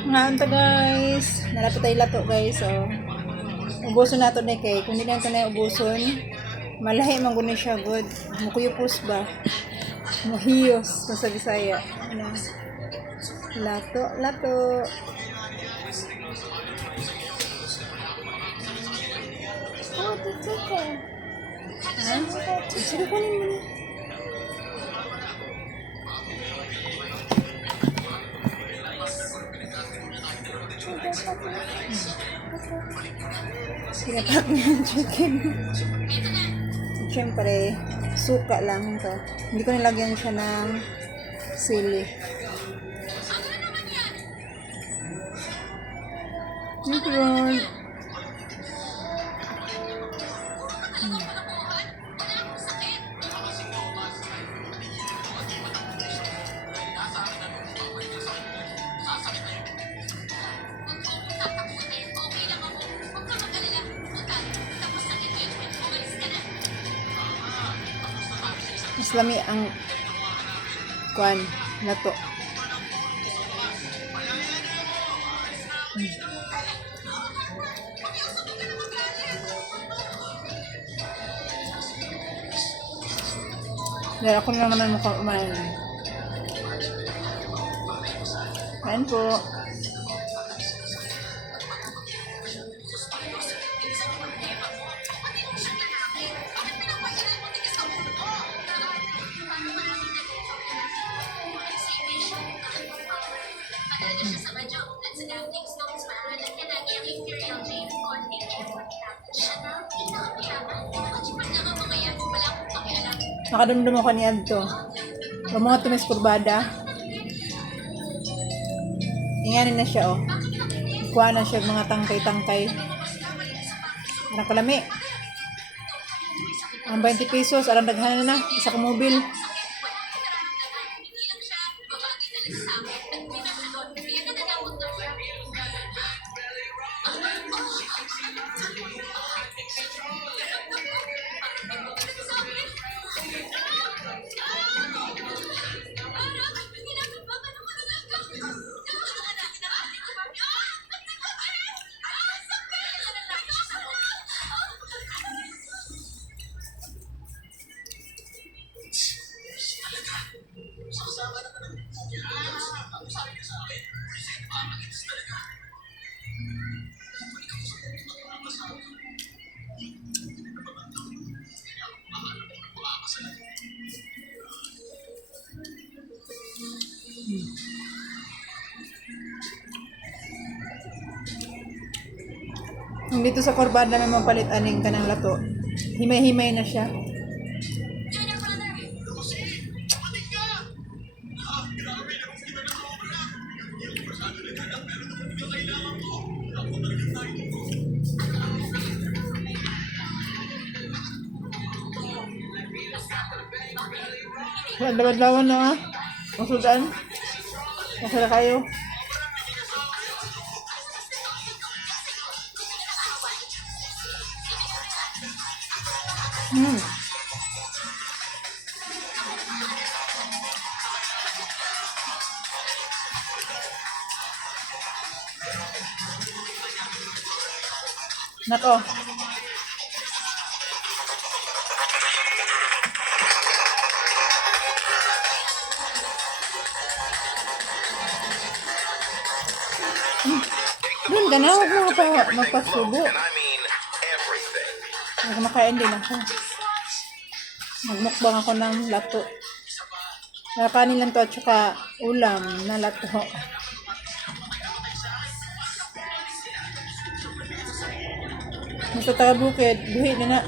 Nga anta guys, nalapit tayo lato guys. So, ubuson nato ni kay. Kung hindi na ito na ubuson, malahi man guni siya good. Mukuyupos ba? Muhiyos kung sa Bisaya. Ano? Lato, lato. Oh, tutuka. Ha? Sige ko mo na. Sinapak niya yung chicken. Siyempre, suka lang ito. Hindi ko nilagyan siya ng sili. Yun. Mas lami ang kuan lato. Dahil ako lang naman mukha kumain. Kain po. Nakadumdum ako ni Adto. Ang mga tumis kurbada. Inganin na siya, oh. Kuha na siya mga tangkay-tangkay. Parang kalami. Ang 20 pesos, arang daghan na. Isa ka mobil. Kung dito sa kurbada may mapalit aning kanang lato, himay-himay na siya. Lawad-lawan na ah. Masudan. Masala kayo. Nako. Doon ka na, huwag mo magpasubo. Kumakain din ako. Magmukbang ako ng lato. Kanin lang to at saka ulam na lato. Nasa taga-bukid, buhi na na.